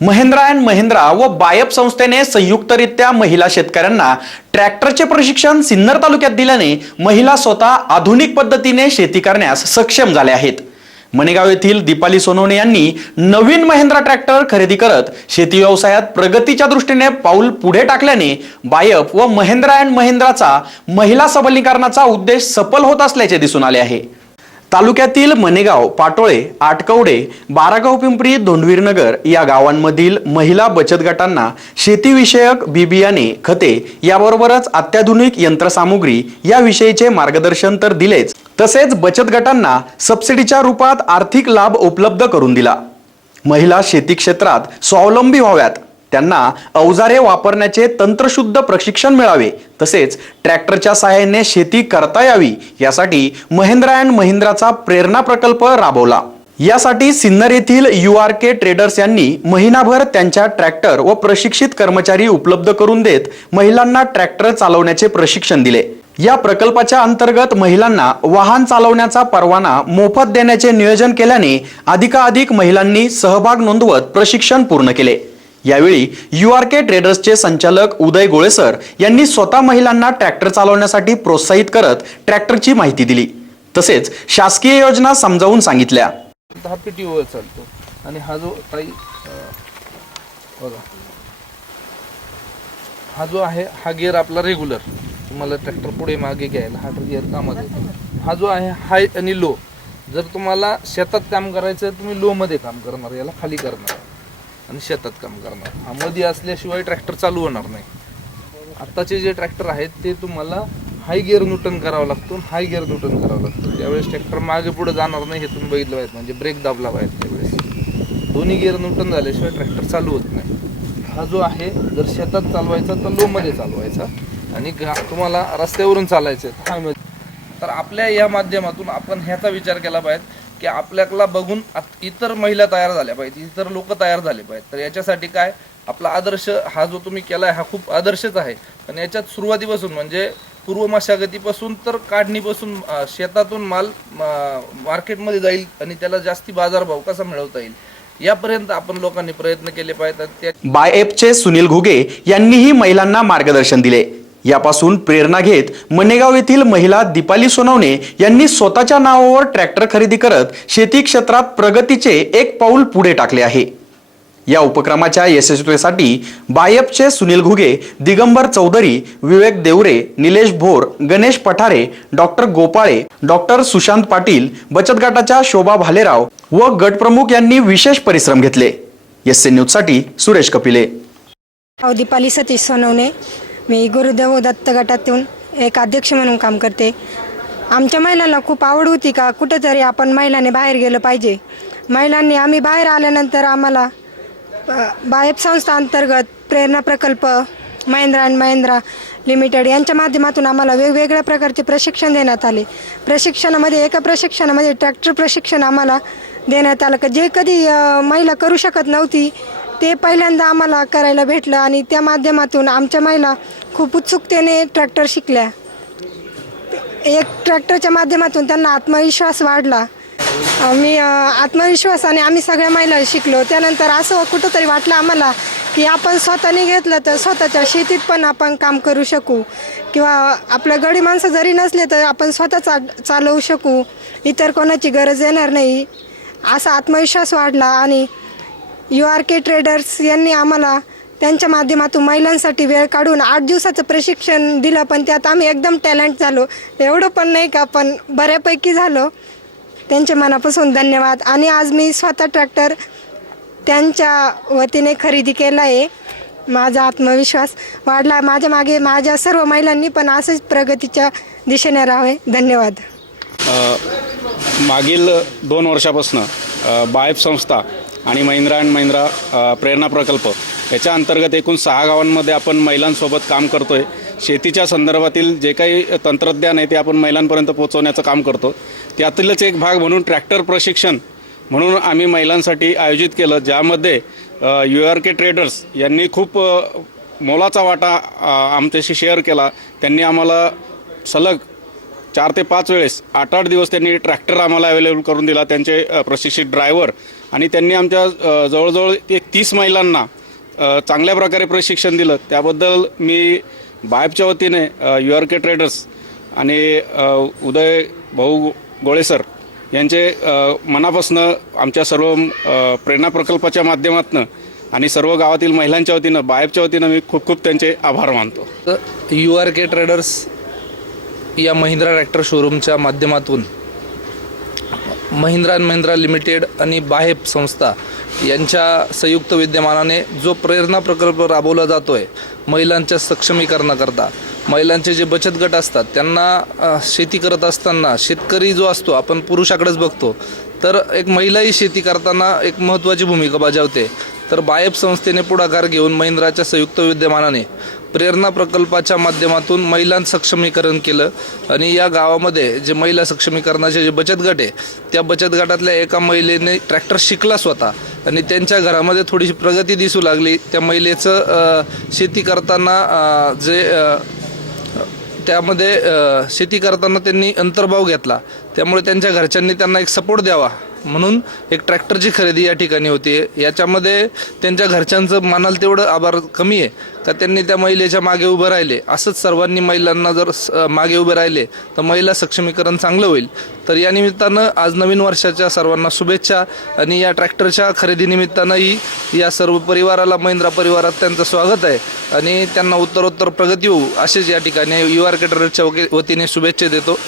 Mahindra and Mahindra व बायप संस्थेने संयुक्तरित्या महिला शेतकऱ्यांना ट्रॅक्टरचे प्रशिक्षण सिन्नर तालुक्यात दिल्याने महिला स्वतः आधुनिक पद्धतीने शेती करण्यास सक्षम झाल्या आहेत. मणेगाव येथील दीपाली सोनवणे यांनी नवीन महिंद्रा ट्रॅक्टर खरेदी करत शेती व्यवसायात प्रगतीच्या दृष्टीने पाऊल पुढे टाकल्याने बायप व महिंद्रा अँड महिंद्राचा महिला सबलीकरणाचा उद्देश सफल होत असल्याचे दिसून आले आहे. तालुक्यातील मनेगाव पाटोळे आटकवडे बारागाव पिंपरी धोंडवीरनगर या गावांमधील महिला बचत गटांना शेतीविषयक बी बियाणे खते याबरोबरच अत्याधुनिक यंत्रसामुग्री याविषयीचे मार्गदर्शन तर दिलेच. तसेच बचत गटांना सबसिडीच्या रूपात आर्थिक लाभ उपलब्ध करून दिला. महिला शेती क्षेत्रात स्वावलंबी व्हाव्यात. त्यांना अवजारे वापरण्याचे तंत्रशुद्ध प्रशिक्षण मिळावे तसेच ट्रॅक्टरच्या सहाय्याने शेती करता यावी यासाठी महिंद्रा अँड महिंद्राचा प्रेरणा प्रकल्प राबवला. यासाठी सिन्नर येथील यू आर के ट्रेडर्स यांनी महिनाभर त्यांच्या ट्रॅक्टर व प्रशिक्षित कर्मचारी उपलब्ध करून देत महिलांना ट्रॅक्टर चालवण्याचे प्रशिक्षण दिले. या प्रकल्पाच्या अंतर्गत महिलांना वाहन चालवण्याचा परवाना मोफत देण्याचे नियोजन केल्याने अधिकाधिक महिलांनी सहभाग नोंदवत प्रशिक्षण पूर्ण केले. यावेळी यू आर के ट्रेडर्सचे संचालक उदय गोळेसर यांनी स्वतः महिलांना ट्रॅक्टर चालवण्यासाठी प्रोत्साहित करत ट्रॅक्टरची माहिती दिली. तसेच शासकीय योजना समजावून सांगितल्या. चालतो. आणि हा जो काही बघा. हा जो आहे हा गिअर आपला रेग्युलर तुम्हाला ट्रॅक्टर पुढे मागे घ्यायला हा गिअर कामात येतो. हा जो आहे हाय आणि लो जर तुम्हाला शेतात काम करायचं तुम्ही लो मध्ये काम करणार याला खाली करणार. आणि शेतात काम करणार. हा मध्ये असल्याशिवाय ट्रॅक्टर चालू होणार नाही. आत्ताचे जे ट्रॅक्टर आहेत ते तुम्हाला हाय गिअर न्यूटन करावं लागतो हाय गिअर न्यूटन करावं लागतं. त्यावेळेस ट्रॅक्टर मागे पुढे जाणार नाही हे तुम्ही बघितलं पाहिजे. म्हणजे ब्रेक दाबला पाहिजे त्यावेळेस. दोन्ही गिअर न्यूटन झाल्याशिवाय ट्रॅक्टर चालू होत नाही. हा जो आहे जर शेतात चालवायचा तर लोमध्ये चालवायचा. आणि गा- तुम्हाला रस्त्यावरून चालायचं आहे हायमध्ये तर आपल्या या माध्यमातून आपण ह्याचा विचार केला पाहिजे. की आपल्याला बघून इतर महिला तयार झाल्या पाहिजेत इतर लोक तयार झाले पाहिजेत. तर याच्यासाठी काय? आपला आदर्श हा जो तुम्ही केलाय हा खूप आदर्शच आहे. पण याच्यात सुरुवातीपासून म्हणजे पूर्व मशागतीपासून तर काढणीपासून शेतातून माल मार्केटमध्ये जाईल आणि त्याला जास्ती बाजारभाव कसा मिळवता येईल यापर्यंत आपण लोकांनी प्रयत्न केले पाहिजेत. त्या बाय एपचे सुनील घुगे यांनीही महिलांना मार्गदर्शन दिले. यापासून प्रेरणा घेत मनेगाव येथील महिला दीपाली सोनवणे यांनी स्वतःच्या नावावर ट्रॅक्टर खरेदी करत शेती क्षेत्रात प्रगतीचे एक पाऊल पुढे टाकले आहे. या उपक्रमाच्या यशस्वीतेसाठी बायपचे सुनील घुगे दिगंबर चौधरी विवेक देवरे निलेश भोर गणेश पठारे डॉक्टर गोपाळे डॉक्टर सुशांत पाटील बचत गटाच्या शोभा भालेराव व गटप्रमुख यांनी विशेष परिश्रम घेतले. एस न्यूजसाठी सुरेश कपिले. दीपाली सतीश सोनवणे. मी गुरुदेव दत्त गटातून एक अध्यक्ष म्हणून काम करते. आमच्या महिलांना खूप आवड होती का कुठेतरी आपण महिलांनी बाहेर गेलं पाहिजे. महिलांनी आम्ही बाहेर आल्यानंतर आम्हाला अ, संस्था अंतर्गत प्रेरणा प्रकल्प महिंद्रा अँड महिंद्रा लिमिटेड यांच्या माध्यमातून आम्हाला वेगवेगळ्या प्रकारचे प्रशिक्षण देण्यात आले. प्रशिक्षणामध्ये एका प्रशिक्षणामध्ये ट्रॅक्टर प्रशिक्षण आम्हाला देण्यात आलं का? जे कधी महिला करू शकत नव्हती ते पहिल्यांदा आम्हाला करायला भेटलं आणि त्या माध्यमातून आमच्या महिला खूप उत्सुकतेने ट्रॅक्टर शिकल्या. एक ट्रॅक्टरच्या माध्यमातून त्यांना आत्मविश्वास वाढला. आम्ही आत्मविश्वासाने आम्ही सगळ्या महिला शिकलो. त्यानंतर असं कुठंतरी वाटलं आम्हाला की आपण स्वतःने घेतलं तर स्वतःच्या शेतीत पण आपण काम करू शकू. किंवा आपल्या गडी माणसं जरी नसले तर आपण स्वतः चा चालवू शकू. इतर कोणाची गरज येणार नाही. असा आत्मविश्वास वाढला आणि यू आर के ट्रेडर्स यांनी आम्हाला त्यांच्या माध्यमातून महिलांसाठी वेळ काढून आठ दिवसाचं प्रशिक्षण दिलं पण त्यात आम्ही एकदम टॅलेंट झालो. एवढं पण नाही का पण बऱ्यापैकी झालो. त्यांच्या मनापासून धन्यवाद. आणि आज मी स्वतः ट्रॅक्टर त्यांच्या वतीने खरेदी केला आहे. माझा आत्मविश्वास वाढला. माझ्या मागे माझ्या सर्व महिलांनी पण असंच प्रगतीच्या दिशेने राहावे. धन्यवाद. मागील दोन वर्षापासून बायफ संस्था आणि महिंद्रा अँड महिंद्रा प्रेरणा प्रकल्प. याच्या अंतर्गत एकूण सहा गावांमध्ये आपण महिलांसोबत काम करतो आहे शेतीच्या संदर्भातील जे काही तंत्रज्ञान आहे ते आपण महिलांपर्यंत पोहोचवण्याचं काम करतो. त्यातीलच एक भाग म्हणून ट्रॅक्टर प्रशिक्षण म्हणून आम्ही महिलांसाठी आयोजित केलं ज्यामध्ये यू आर के ट्रेडर्स यांनी खूप मोलाचा वाटा आमच्याशी शेअर केला. त्यांनी आम्हाला सलग चार ते पाच वेळेस आठ आठ दिवस त्यांनी ट्रॅक्टर आम्हाला अवेलेबल करून दिला. त्यांचे प्रशिक्षित ड्रायव्हर आणि त्यांनी आमच्या जवळजवळ एक तीस महिलांना चांगल्या प्रकारे प्रशिक्षण दिलं. त्याबद्दल मी बायबच्या वतीने यू आर के ट्रेडर्स आणि उदय भाऊ गोळे सर यांचे मनापासनं आमच्या सर्व प्रेरणा प्रकल्पाच्या माध्यमातून आणि सर्व गावातील महिलांच्या वतीनं बायबच्या वतीनं मी खूप खूप त्यांचे आभार मानतो. यू आर के ट्रेडर्स या महिंद्रा ट्रॅक्टर शोरूमच्या माध्यमातून महिंद्रा अँड महिंद्रा लिमिटेड आणि बाहेब संस्था यांच्या संयुक्त विद्यमानाने जो प्रेरणा प्रकल्प राबवला जातो आहे महिलांच्या सक्षमीकरणाकरता. महिलांचे जे बचत गट असतात त्यांना शेती करत असताना शेतकरी जो असतो आपण पुरुषाकडेच बघतो तर एक महिलाही शेती करताना एक महत्त्वाची भूमिका बजावते. तर बायप संस्थेने पुढाकार घेऊन महिंद्राच्या संयुक्त विद्यमानाने प्रेरणा प्रकल्पाच्या माध्यमातून महिलांचं सक्षमीकरण केलं. आणि या गावामध्ये जे महिला सक्षमीकरणाचे जे बचत गट आहे त्या बचत गटातल्या एका महिलेने ट्रॅक्टर शिकला स्वतः. आणि त्यांच्या घरामध्ये थोडीशी प्रगती दिसू लागली. त्या महिलेचं शेती करताना जे त्यामध्ये शेती करताना त्यांनी अंतर्भाव घेतला. त्यामुळे त्यांच्या घरच्यांनी त्यांना एक सपोर्ट द्यावा. म्हणून एक ट्रॅक्टरची खरेदी या ठिकाणी होती. याच्यामध्ये त्यांच्या घरच्यांचं मानाल तेवढं आभार कमी आहे. का त्यांनी त्या महिलेच्या मागे उभं राहिले. असंच सर्वांनी महिलांना जर स- मागे उभे राहिले तर महिला सक्षमीकरण चांगलं होईल. तर या निमित्तानं आज नवीन वर्षाच्या सर्वांना शुभेच्छा आणि या ट्रॅक्टरच्या खरेदीनिमित्तानंही या सर्व परिवाराला महिंद्रा परिवारात त्यांचं स्वागत आहे. आणि त्यांना उत्तरोत्तर प्रगती होऊ असेच या ठिकाणी यू आर केटरच्या वतीने शुभेच्छा देतो.